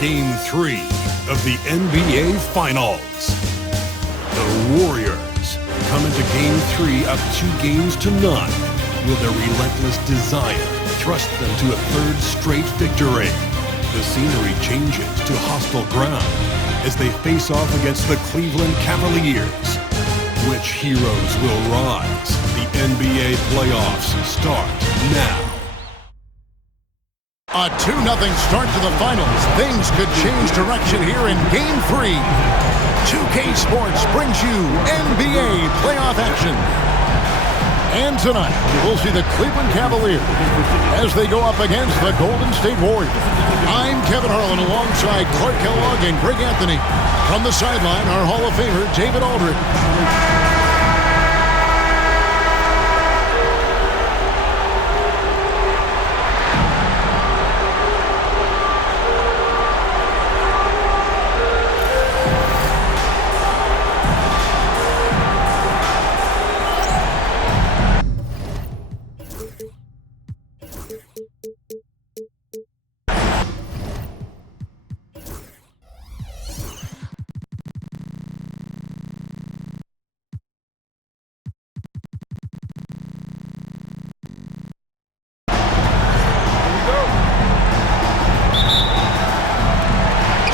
Game 3 of the NBA Finals. The Warriors come into Game 3 up 2-0. Will their relentless desire thrust them to a third straight victory? The scenery changes to hostile ground as they face off against the Cleveland Cavaliers. Which heroes will rise? The NBA playoffs start now. A 2-0 start to the finals. Things could change direction here in Game 3. 2K Sports brings you NBA playoff action. And tonight, we'll see the Cleveland Cavaliers as they go up against the Golden State Warriors. I'm Kevin Harlan alongside Clark Kellogg and Greg Anthony. From the sideline, our Hall of Famer, David Aldridge.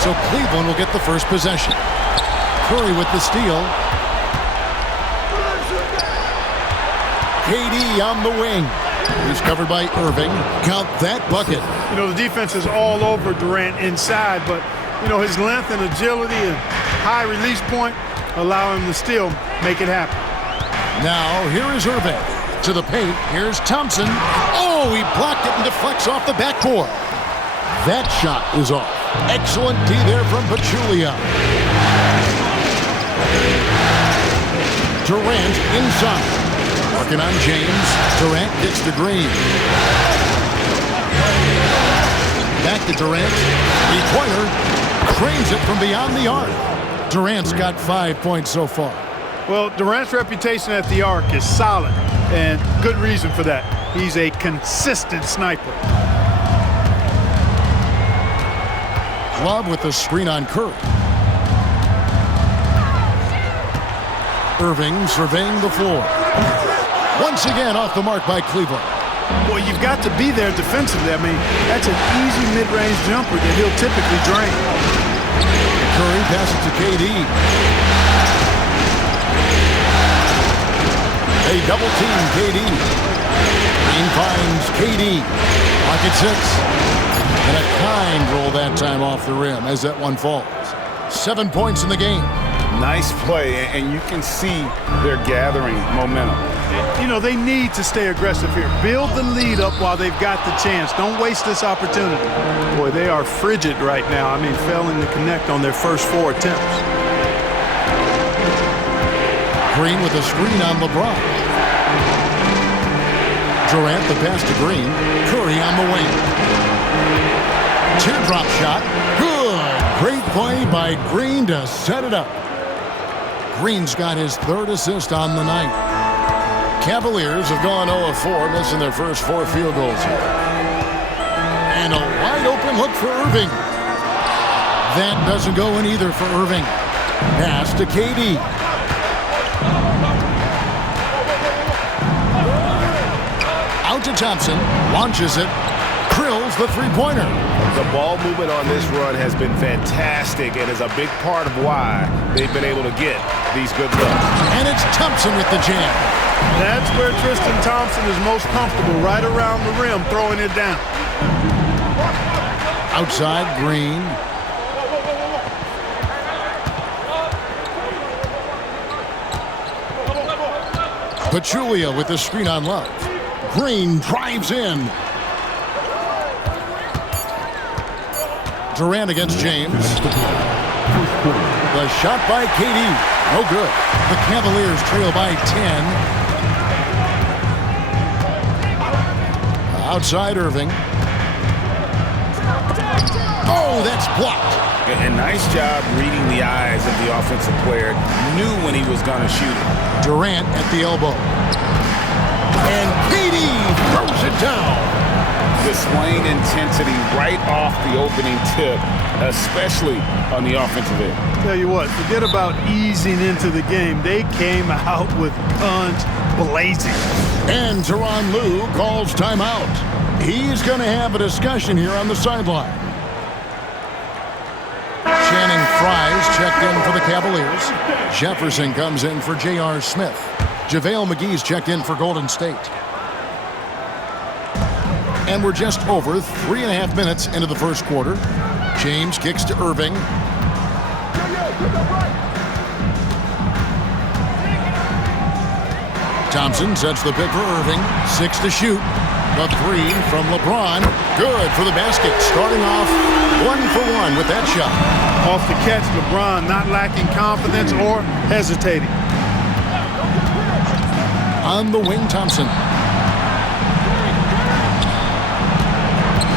So Cleveland will get the first possession. Curry with the steal. KD on the wing. He's covered by Irving. Count that bucket. You know, the defense is all over Durant inside, but, you know, his length and agility and high release point allow him to still make it happen. Now, here is Irving. To the paint. Here's Thompson. Oh, he blocked it and deflects off the backboard. That shot is off. Excellent D there from Pachulia. Durant inside. Working on James. Durant gets to Green. Back to Durant. Three-pointer. Cranes it from beyond the arc. Durant's got 5 points so far. Well, Durant's reputation at the arc is solid, and good reason for that. He's a consistent sniper. Love with the screen on Curry. Irving surveying the floor. Once again off the mark by Cleveland. Well, you've got to be there defensively. I mean, that's an easy mid-range jumper that he'll typically drain. Curry passes to KD. They double team KD. Green finds KD. Pocket 6. And a kind roll that time off the rim as that one falls. 7 points in the game. Nice play, and you can see they're gathering momentum. You know, they need to stay aggressive here. Build the lead up while they've got the chance. Don't waste this opportunity. Boy, they are frigid right now. I mean, failing to connect on their first 4 attempts. Green with a screen on LeBron. Durant the pass to Green. Curry on the wing. Teardrop shot. Good. Great play by Green to set it up. Green's got his 3rd assist on the night. Cavaliers have gone 0 of 4, missing their first 4 field goals here. And a wide open look for Irving. That doesn't go in either for Irving. Pass to KD. Out to Thompson. Launches it. Drills the three-pointer. The ball movement on this run has been fantastic and is a big part of why they've been able to get these good looks. And it's Thompson with the jam. That's where Tristan Thompson is most comfortable, right around the rim, throwing it down. Outside, Green. Pachulia with the screen on Love. Green drives in. Durant against James. The shot by KD. No good. The Cavaliers trail by 10. Outside Irving. Oh, that's blocked. And nice job reading the eyes of the offensive player. Knew when he was going to shoot it. Durant at the elbow. And KD throws it down. Displaying intensity right off the opening tip. especially on the offensive end. Tell you what, forget about easing into the game. They came out with guns blazing. And Tyronn Lue calls timeout. He's going to have a discussion here on the sideline. Channing Frye's checked in for the Cavaliers. Jefferson comes in for J.R. Smith. JaVale McGee's checked in for Golden State. And we're just over 3.5 minutes into the first quarter. James kicks to Irving. Thompson sets the pick for Irving. 6 to shoot. The 3 from LeBron. Good for the basket. Starting off 1 for 1 with that shot. Off the catch, LeBron not lacking confidence or hesitating. On the wing, Thompson.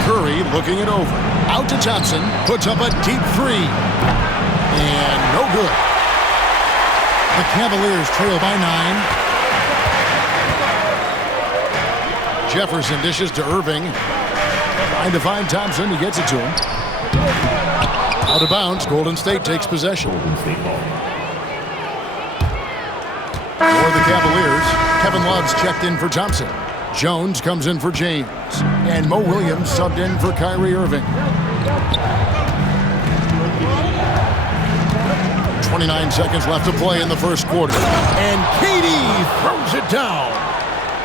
Curry looking it over. Out to Thompson. Puts up a deep 3. And no good. The Cavaliers trail by 9. Jefferson dishes to Irving. Trying to find Thompson. He gets it to him. Out of bounds. Golden State takes possession. For the Cavaliers, Kevin Love's checked in for Thompson. Jones comes in for James. And Mo Williams subbed in for Kyrie Irving. 29 seconds left to play in the first quarter. And KD throws it down.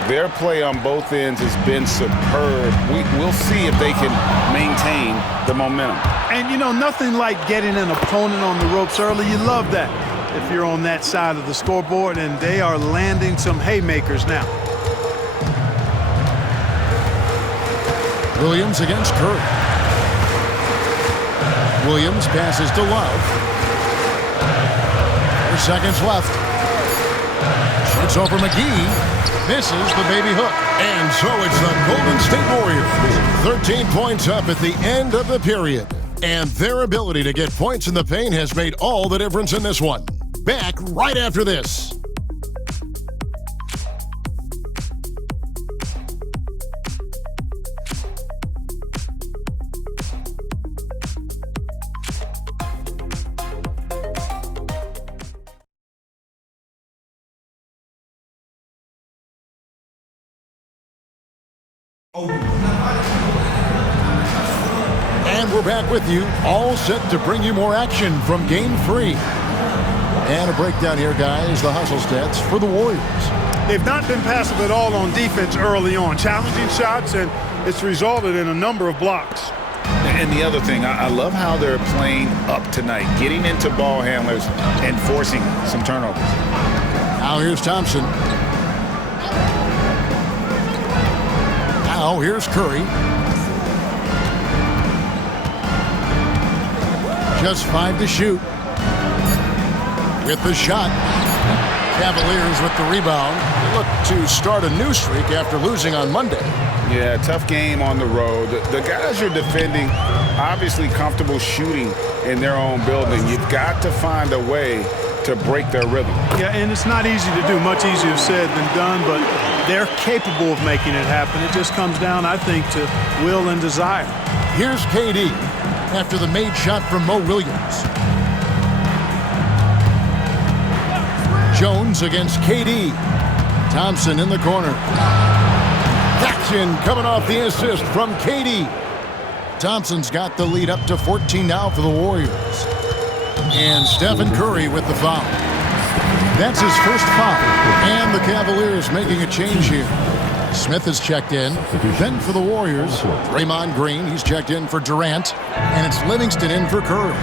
Their play on both ends has been superb. We'll see if they can maintain the momentum. And, you know, nothing like getting an opponent on the ropes early. You love that if you're on that side of the scoreboard, and they are landing some haymakers now. Williams against Curry. Williams passes to Love. 4 seconds left. Shoots over McGee. Misses the baby hook. And so it's the Golden State Warriors. 13 points up at the end of the period. And their ability to get points in the paint has made all the difference in this one. Back right after this. And we're back with you, all set to bring you more action from Game 3. And a breakdown here, guys, the hustle stats for the Warriors. They've not been passive at all on defense early on. Challenging shots, and it's resulted in a number of blocks. And the other thing, I love how they're playing up tonight, getting into ball handlers and forcing some turnovers. Now here's Thompson. Now here's Curry. Just 5 to shoot. With the shot. Cavaliers with the rebound. They look to start a new streak after losing on Monday. Yeah, tough game on the road. The guys are defending, obviously comfortable shooting in their own building. You've got to find a way to break their rhythm. Yeah, and it's not easy to do. Much easier said than done, but they're capable of making it happen. It just comes down, I think, to will and desire. Here's KD after the made shot from Mo Williams. Jones against KD. Thompson in the corner. Action coming off the assist from KD. Thompson's got the lead up to 14 now for the Warriors. And Stephen Curry with the foul. That's his first foul. And the Cavaliers making a change here. Smith is checked in. Then for the Warriors, Draymond Green, he's checked in for Durant. And it's Livingston in for Curry.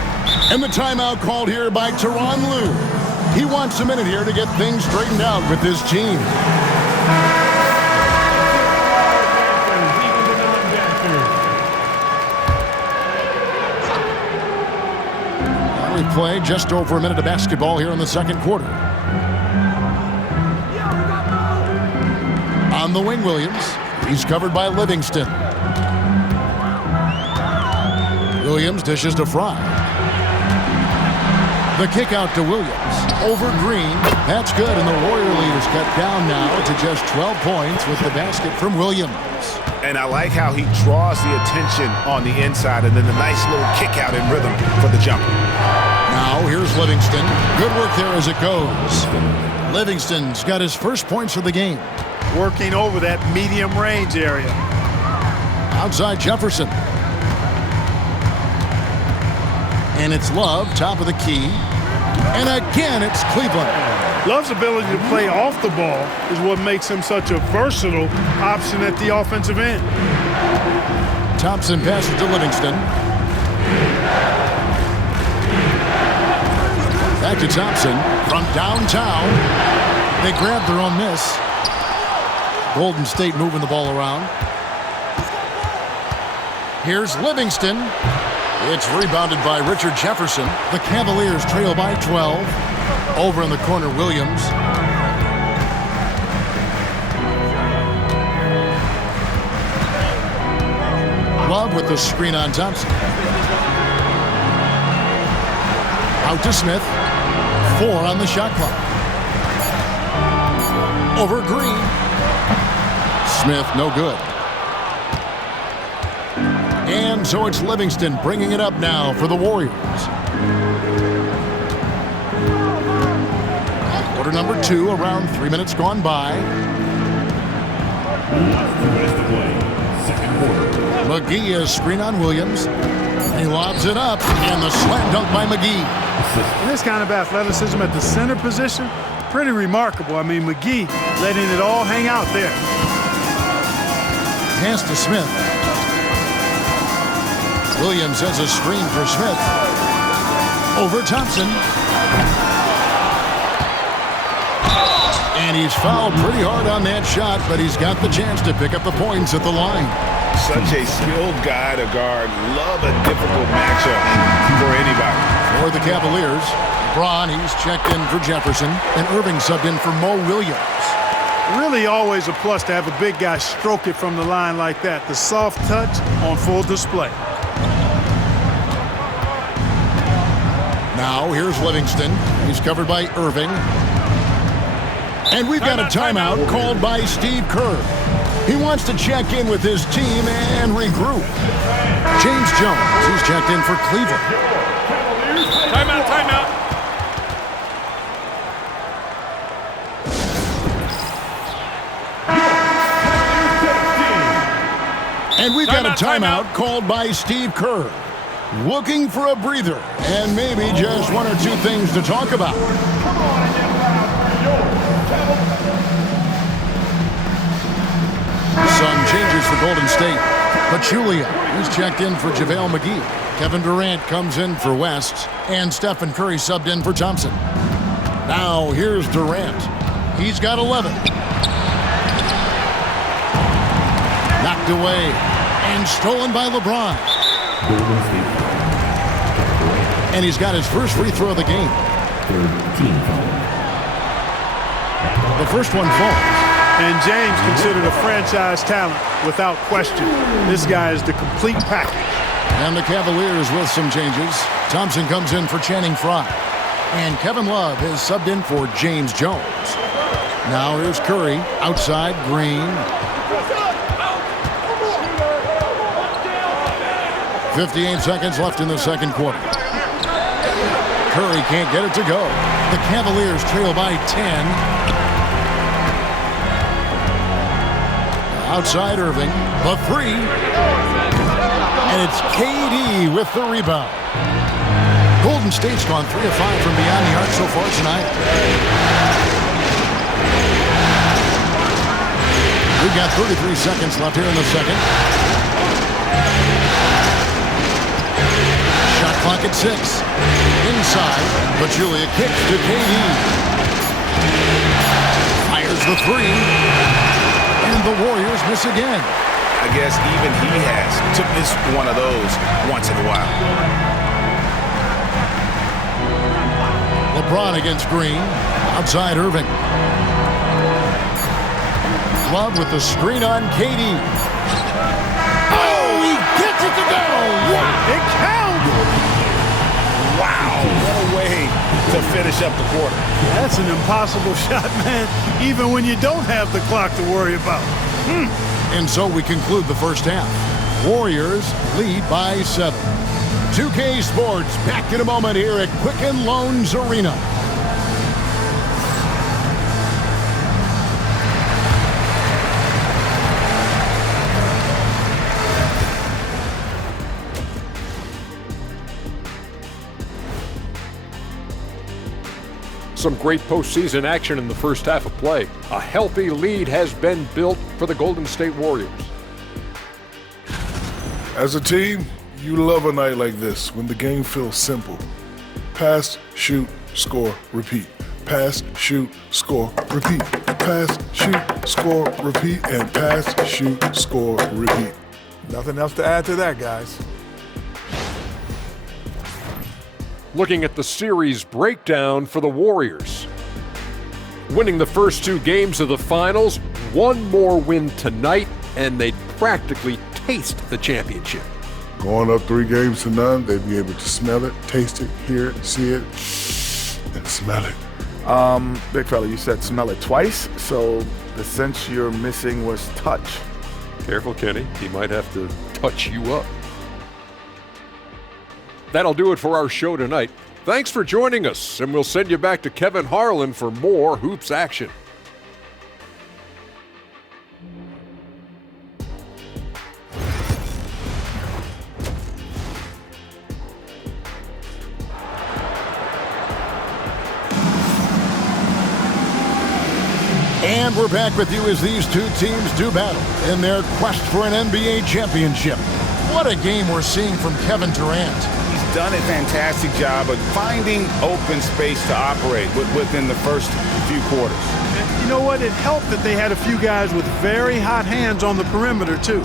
And the timeout called here by Tyronn Lue. He wants a minute here to get things straightened out with his team. We play just over a minute of basketball here in the second quarter. On the wing, Williams. He's covered by Livingston. Williams dishes to Fry. The kick out to Williams. Over Green. That's good, and the Warrior lead is cut down now to just 12 points with the basket from Williams. And I like how he draws the attention on the inside and then the nice little kick out in rhythm for the jumper. Now here's Livingston. Good work there as it goes. Livingston's got his first points of the game. Working over that medium range area. Outside Jefferson. And it's Love, top of the key. And again, it's Cleveland. Love's ability to play off the ball is what makes him such a versatile option at the offensive end. Thompson passes to Livingston. Back to Thompson from downtown. They grab their own miss. Golden State moving the ball around. Here's Livingston. It's rebounded by Richard Jefferson. The Cavaliers trail by 12. Over in the corner, Williams. Love with the screen on Thompson. Out to Smith. 4 on the shot clock. Over Green. Smith, no good. And so it's Livingston bringing it up now for the Warriors. Quarter number 2, around 3 minutes gone by. McGee is screen on Williams. He lobs it up, and the slam dunk by McGee. And this kind of athleticism at the center position, pretty remarkable. I mean, McGee letting it all hang out there. Pass to Smith. Williams has a screen for Smith. Over Thompson. And he's fouled pretty hard on that shot, but he's got the chance to pick up the points at the line. Such a skilled guy to guard. Love a difficult matchup for anybody. For the Cavaliers, Braun, he's checked in for Jefferson, and Irving subbed in for Mo Williams. Really always a plus to have a big guy stroke it from the line like that. The soft touch on full display. Now here's Livingston. He's covered by Irving. And we've got a timeout called by Steve Kerr. He wants to check in with his team and regroup. James Jones, he's checked in for Cleveland. Timeout. And we've got a timeout called by Steve Kerr. Looking for a breather and maybe just 1 or 2 things to talk about. Some changes for Golden State. Pachulia, he's checked in for JaVale McGee. Kevin Durant comes in for West. And Stephen Curry subbed in for Thompson. Now here's Durant. He's got 11. Knocked away and stolen by LeBron. And he's got his first free throw of the game. The first one falls. And James considered a franchise talent without question. This guy is the complete package. And the Cavaliers with some changes. Thompson comes in for Channing Frye. And Kevin Love is subbed in for James Jones. Now here's Curry. Outside, Green. 58 seconds left in the second quarter. Curry can't get it to go. The Cavaliers trail by 10. Outside Irving, the 3. And it's KD with the rebound. Golden State's gone 3 of 5 from beyond the arc so far tonight. We've got 33 seconds left here in the second. Shot clock at 6. Inside, but Julia kicks to KD. Fires the 3. And the Warriors miss again. I guess even he has to miss one of those once in a while. LeBron against Green. Outside Irving. Love with the screen on KD. Oh, he gets it to go. It counts. Wow, what a way to finish up the quarter. That's an impossible shot, man, even when you don't have the clock to worry about. And so we conclude the first half. Warriors lead by 7. 2K Sports back in a moment here at Quicken Loans Arena. Some great postseason action in the first half of play. A healthy lead has been built for the Golden State Warriors. As a team, you love a night like this when the game feels simple. Pass, shoot, score, repeat. Pass, shoot, score, repeat. Pass, shoot, score, repeat, and pass, shoot, score, repeat. Nothing else to add to that, guys. Looking at the series breakdown for the Warriors. Winning the first 2 games of the finals, one more win tonight, and they'd practically taste the championship. Going up 3 games to none, they'd be able to smell it, taste it, hear it, see it, and smell it. Big fella, you said smell it twice, so the sense you're missing was touch. Careful, Kenny. He might have to touch you up. That'll do it for our show tonight. Thanks for joining us, and we'll send you back to Kevin Harlan for more hoops action. And we're back with you as these 2 teams do battle in their quest for an NBA championship. What a game we're seeing from Kevin Durant. He's done a fantastic job of finding open space to operate within the first few quarters. And you know what? It helped that they had a few guys with very hot hands on the perimeter, too.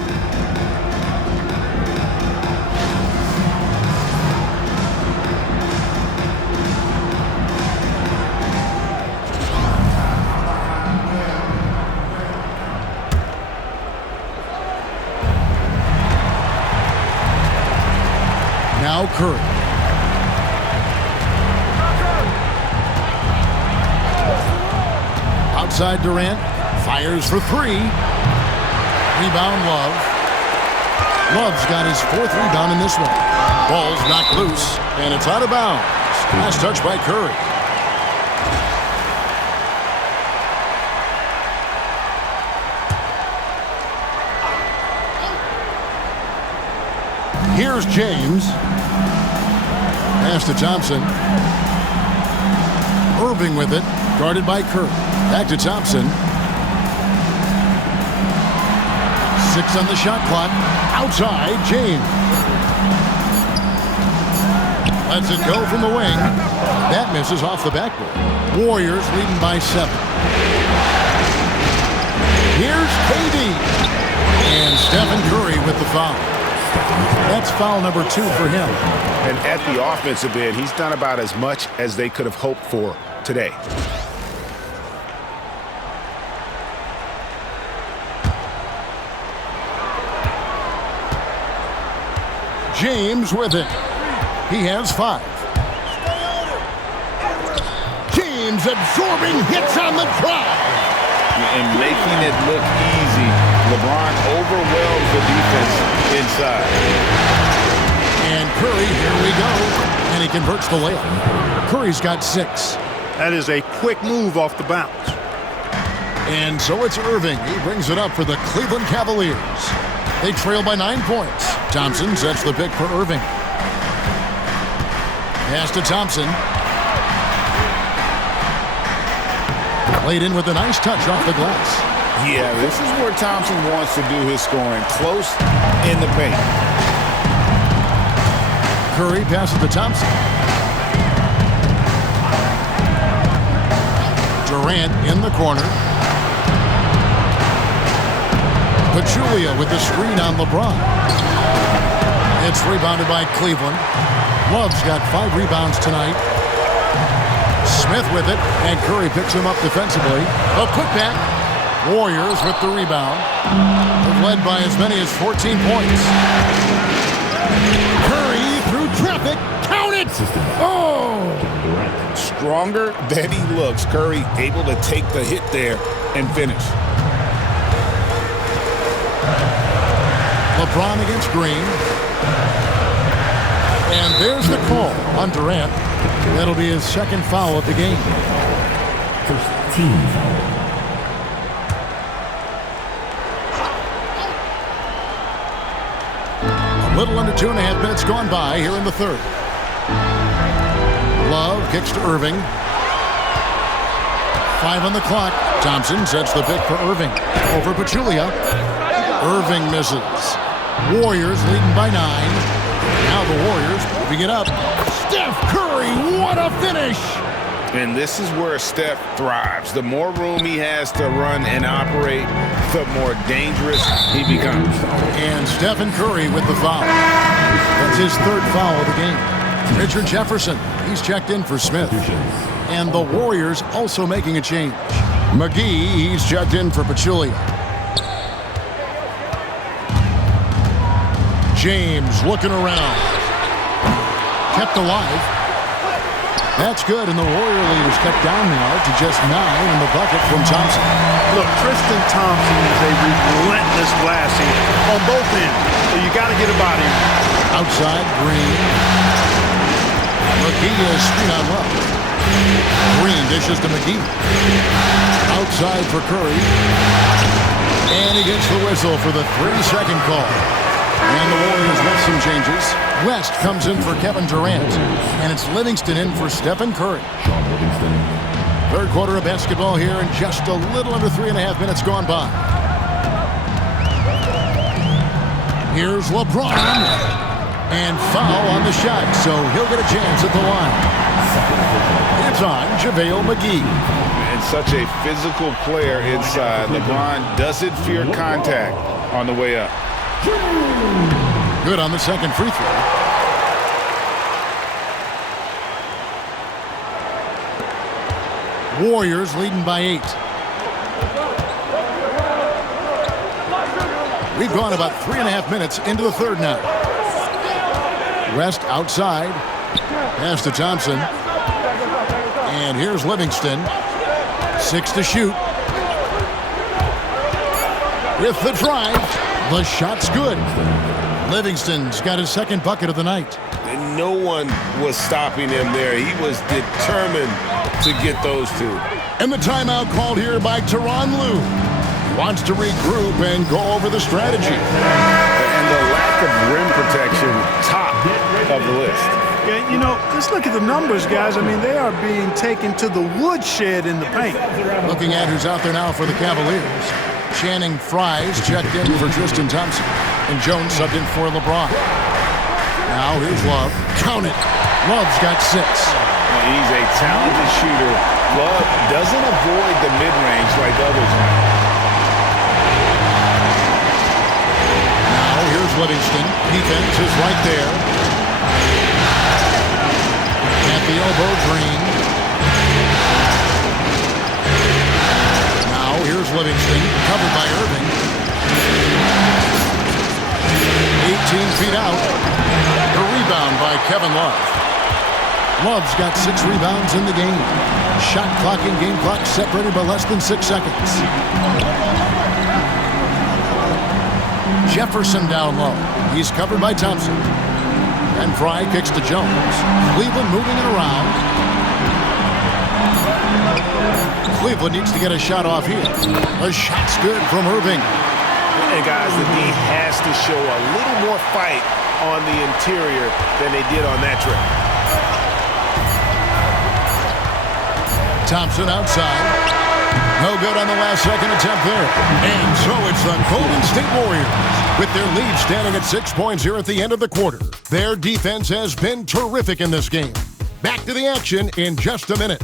Now Curry. Outside Durant. Fires for 3. Rebound Love. Love's got his 4th rebound in this one. Ball's knocked loose, and it's out of bounds. Last touch by Curry. Here's James. Pass to Thompson. Irving with it. Guarded by Curry. Back to Thompson. 6 on the shot clock. Outside, James. Lets it go from the wing. That misses off the backboard. Warriors leading by 7. Here's KD. And Stephen Curry with the foul. That's foul number 2 for him. And at the offensive end, he's done about as much as they could have hoped for today. James with it. He has 5. James absorbing hits on the drive. And making it look easy. LeBron overwhelms the defense inside. And Curry, here we go. And he converts the layup. Curry's got 6. That is a quick move off the bounce. And so it's Irving. He brings it up for the Cleveland Cavaliers. They trail by 9 points. Thompson sets the pick for Irving. Pass to Thompson. Laid in with a nice touch off the glass. Yeah, this is where Thompson wants to do his scoring, close in the paint. Curry passes to Thompson. Durant in the corner. Pachulia with the screen on LeBron. It's rebounded by Cleveland. Love's got 5 rebounds tonight. Smith with it, and Curry picks him up defensively. A putback. Warriors with the rebound. They've led by as many as 14 points. Curry through traffic. Count it! Oh! Stronger than he looks. Curry able to take the hit there and finish. LeBron against Green. And there's the call on Durant. That'll be his second foul of the game. First team foul. A little under 2.5 minutes gone by here in the third. Love kicks to Irving. 5 on the clock. Thompson sets the pick for Irving. Over Pachulia. Irving misses. Warriors leading by 9. Now the Warriors moving it up. Steph Curry, what a finish! And this is where Steph thrives. The more room he has to run and operate, the more dangerous he becomes. And Stephen Curry with the foul. That's his third foul of the game. Richard Jefferson, he's checked in for Smith. And the Warriors also making a change. McGee, he's checked in for Pachulia. James looking around. Kept alive. That's good, and the Warrior lead is cut down now to just 9 in the bucket from Thompson. Look, Tristan Thompson is a relentless blasting on both ends, so you got to get a body on him. Outside, Green. McGee is screen on left. Green dishes to McGee. Outside for Curry. And he gets the whistle for the 3-second call. And the Warriors with some changes. West comes in for Kevin Durant. And it's Livingston in for Stephen Curry. Third quarter of basketball here and just a little under 3.5 minutes gone by. Here's LeBron. And foul on the shot, so he'll get a chance at the line. It's on JaVale McGee. And such a physical player inside. LeBron doesn't fear contact on the way up. Good on the second free throw. Warriors leading by 8. We've gone about 3.5 minutes into the third now. West outside. Pass to Thompson. And here's Livingston. 6 to shoot. With the drive. The shot's good. Livingston's got his second bucket of the night. And no one was stopping him there. He was determined to get those two. And the timeout called here by Tyronn Lue. Wants to regroup and go over the strategy. And the lack of rim protection, top of the list. Yeah, you know, just look at the numbers, guys. I mean, they are being taken to the woodshed in the paint. Looking at who's out there now for the Cavaliers. Channing Frye's checked in for Tristan Thompson. And Jones subbed in for LeBron. Now here's Love. Count it. Love's got 6. He's a talented shooter. Love doesn't avoid the mid-range like others might. Now here's Livingston. Defense is right there. At the elbow, Green. Now here's Livingston. Covered by Irving. 18 feet out. The rebound by Kevin Love. Love's got 6 rebounds in the game. Shot clock and game clock separated by less than 6 seconds. Jefferson down low. He's covered by Thompson. And Frye kicks to Jones. Cleveland moving it around. Cleveland needs to get a shot off here. The shot's good from Irving. And guys, the D has to show a little more fight on the interior than they did on that trip. Thompson outside. No good on the last second attempt there. And so it's the Golden State Warriors with their lead standing at 6 points here at the end of the quarter. Their defense has been terrific in this game. Back to the action in just a minute.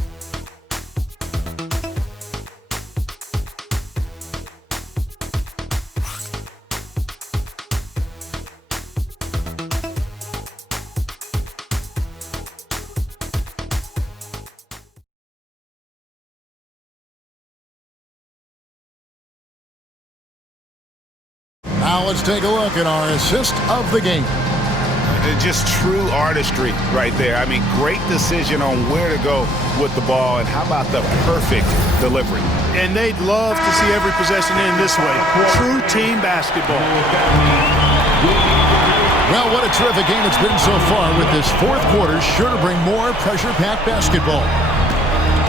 Now let's take a look at our assist of the game. Just true artistry right there. I mean, great decision on where to go with the ball, and how about the perfect delivery? And they'd love to see every possession end this way. True team basketball. What a terrific game it's been so far, with this fourth quarter sure to bring more pressure-packed basketball.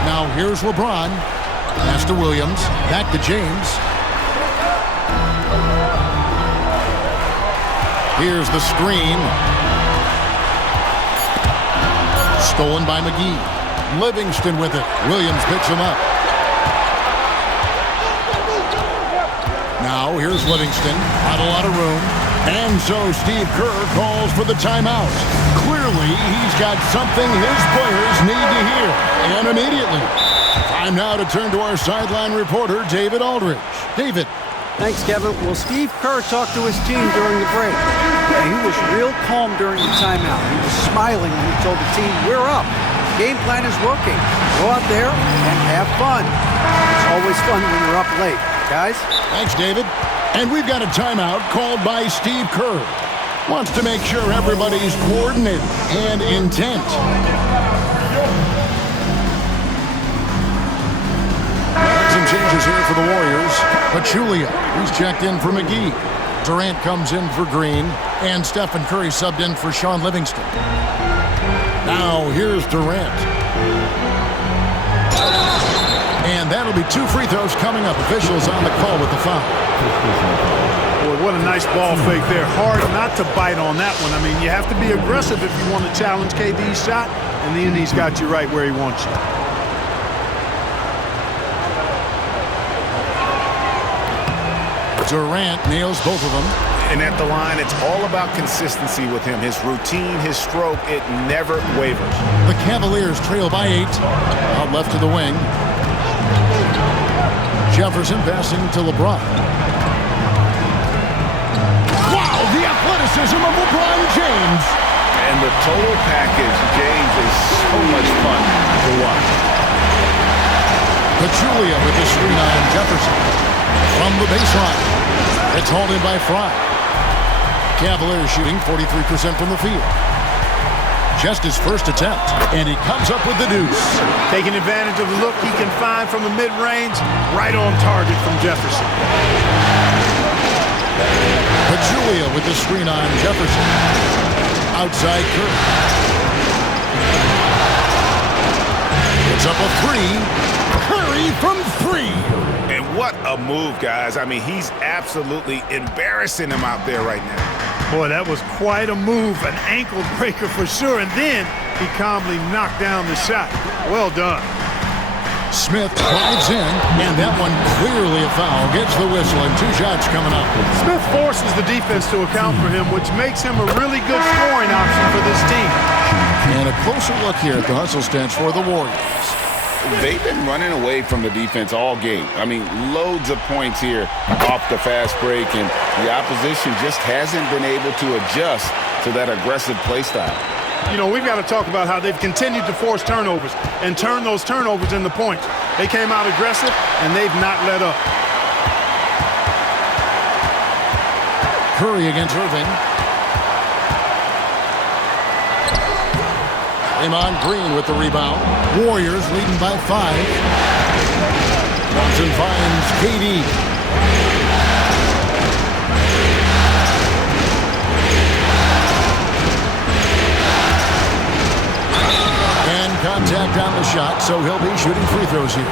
Now here's LeBron. Pass to Williams. Back to James. Here's the screen. Stolen by McGee. Livingston with it. Williams picks him up. Now here's Livingston. Not a lot of room. And so Steve Kerr calls for the timeout. Clearly, he's got something his players need to hear. And immediately. Time now to turn to our sideline reporter, David Aldridge. David. Thanks, Kevin. Well, Steve Kerr talked to his team during the break. And he was real calm during the timeout. He was smiling when he told the team, we're up. Game plan is working. Go out there and have fun. It's always fun when you're up late, guys. Thanks, David. And we've got a timeout called by Steve Kerr. Wants to make sure everybody's coordinated and intent. Some changes here for the Warriors. Pachulia, he's checked in for McGee. Durant comes in for Green. And Stephen Curry subbed in for Sean Livingston. Now here's Durant. And that'll be 2 free throws coming up. Officials on the call with the foul. Boy, what a nice ball fake there. Hard not to bite on that one. I mean, you have to be aggressive if you want to challenge KD's shot, and then he's got you right where he wants you. Durant nails both of them. And at the line, it's all about consistency with him. His routine, his stroke, it never wavers. The Cavaliers trail by 8. Out left to the wing. Jefferson passing to LeBron. Wow, the athleticism of LeBron James. And the total package, James, is so much fun to watch. Pachulia with the screen on Jefferson. From the baseline. It's hauled in by Fry. Cavaliers shooting 43% from the field. Just his first attempt, and he comes up with the deuce. Taking advantage of the look he can find from the mid-range, right on target from Jefferson. Pachulia with the screen on Jefferson. Outside Curry. It's up a 3. Curry from 3. And what a move, guys. I mean, he's absolutely embarrassing him out there right now. Boy, that was quite a move, an ankle breaker for sure, and then he calmly knocked down the shot. Well done. Smith drives in, and that one clearly a foul. Gets the whistle, and 2 shots coming up. Smith forces the defense to account for him, which makes him a really good scoring option for this team. And a closer look here at the hustle stance for the Warriors. They've been running away from the defense all game. I mean, loads of points here off the fast break, and the opposition just hasn't been able to adjust to that aggressive play style. You know, we've got to talk about how they've continued to force turnovers and turn those turnovers into points. They came out aggressive, and they've not let up. Curry against Irving. Draymond Green with the rebound. Warriors leading by 5. Johnson finds KD. And contact on the shot, so he'll be shooting free throws here.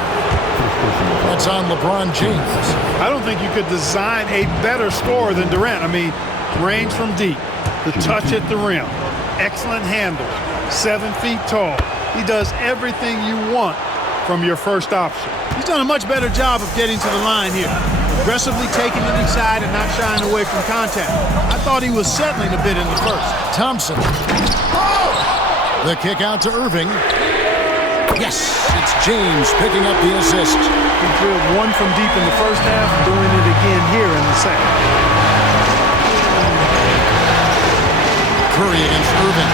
That's on LeBron James. I don't think you could design a better scorer than Durant. I mean, range from deep, the touch at the rim, excellent handle. 7 feet tall. He does everything you want from your first option. He's done a much better job of getting to the line here. Aggressively taking it inside and not shying away from contact. I thought he was settling a bit in the first. Thompson. The kick out to Irving. Yes, it's James picking up the assist. He drilled 1 from deep in the first half, doing it again here in the second. Curry against Irving.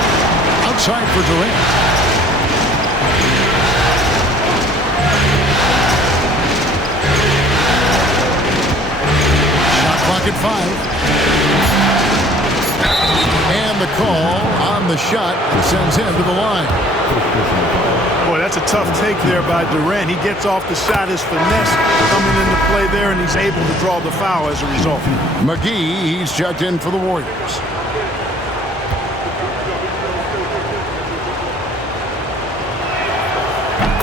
Outside for Durant. Shot clock at 5. And the call on the shot sends him to the line. Boy, that's a tough take there by Durant. He gets off the shot, his finesse coming into play there, and he's able to draw the foul as a result. McGee, he's checked in for the Warriors.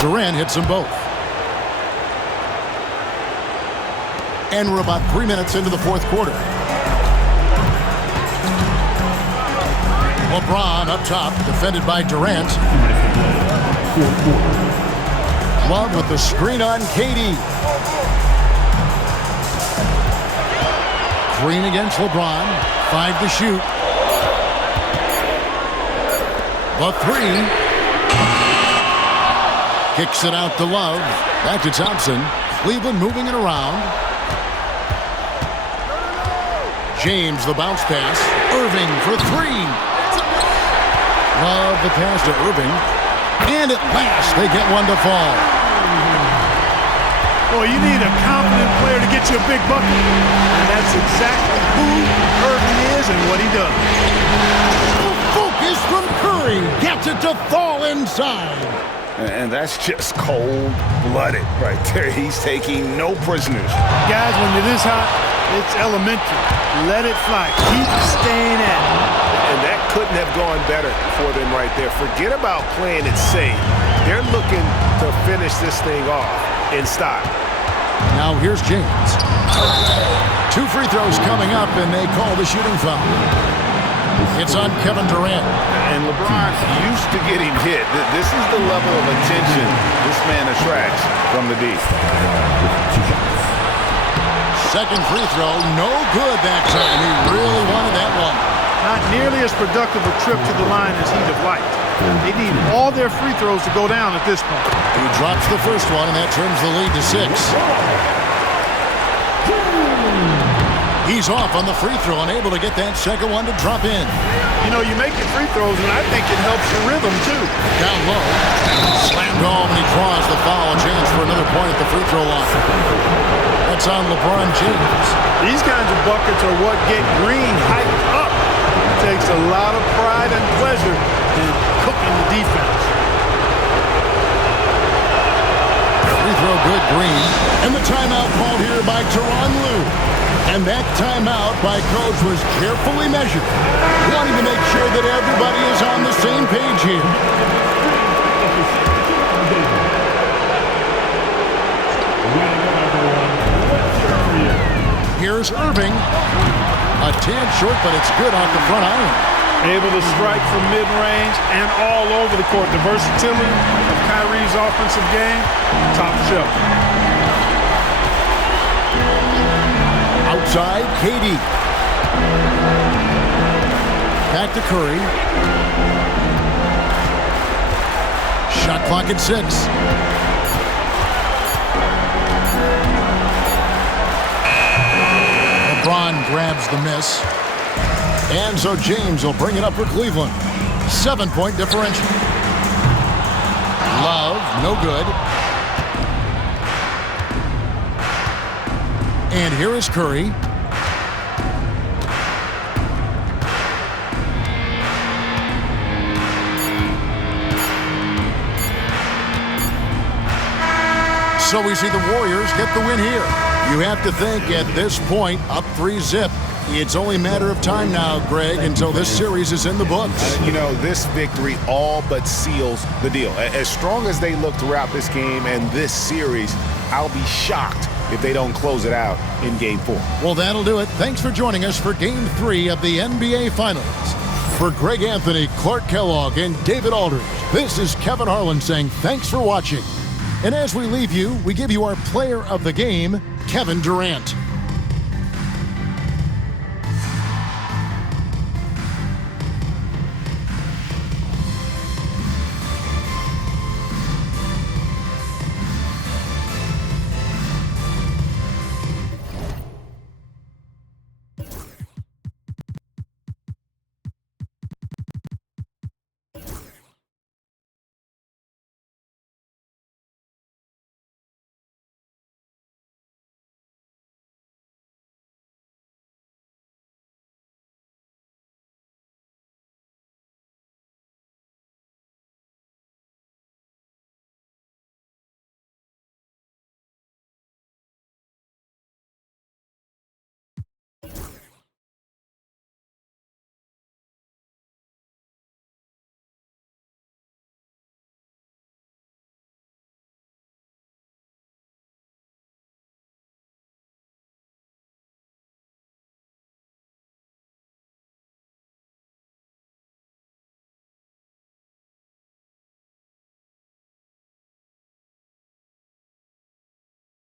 Durant hits them both. And we're about 3 minutes into the fourth quarter. LeBron up top, defended by Durant. Love with the screen on KD. Green against LeBron. 5 to shoot. The 3. Kicks it out to Love. Back to Thompson. Cleveland moving it around. James, the bounce pass. Irving for 3. Love the pass to Irving. And at last, they get one to fall. Well, you need a confident player to get you a big bucket. And that's exactly who Irving is and what he does. The focus from Curry gets it to fall inside. And that's just cold-blooded right there. He's taking no prisoners. Guys, when you're this hot, it's elementary. Let it fly. Keep staying at it. And that couldn't have gone better for them right there. Forget about playing it safe. They're looking to finish this thing off in style. Now here's James. 2 free throws coming up, and they call the shooting foul. It's on Kevin Durant. And LeBron used to getting hit. This is the level of attention this man attracts from the D. Second free throw, no good that time. He really wanted that one. Not nearly as productive a trip to the line as he'd have liked. They need all their free throws to go down at this point. He drops the first one, and that turns the lead to 6. He's off on the free throw, unable to get that second one to drop in. You know, you make your free throws, and I think it helps your rhythm, too. Down low. Slammed home, and he draws the foul. A chance for another point at the free throw line. That's on LeBron James. These kinds of buckets are what get Green hyped up. It takes a lot of pride and pleasure in cooking the defense. Free throw good, Green. And the timeout called here by Tyronn Lue. And that timeout by coach was carefully measured, wanting to make sure that everybody is on the same page here. Here's Irving. A tad short, but it's good off the front iron. Able to strike from mid-range and all over the court. The versatility of Kyrie's offensive game, top shelf. Outside, KD. Back to Curry. Shot clock at 6. LeBron grabs the miss. And so James will bring it up for Cleveland. 7-point differential. Love, no good. And here is Curry. So we see the Warriors get the win here. You have to think at this point, up 3-0. It's only a matter of time now, Greg, until this series is in the books. You know, this victory all but seals the deal. As strong as they look throughout this game and this series, I'll be shocked if they don't close it out in Game 4. Well, that'll do it. Thanks for joining us for Game 3 of the NBA Finals. For Greg Anthony, Clark Kellogg, and David Aldridge, this is Kevin Harlan saying thanks for watching. And as we leave you, we give you our player of the game, Kevin Durant.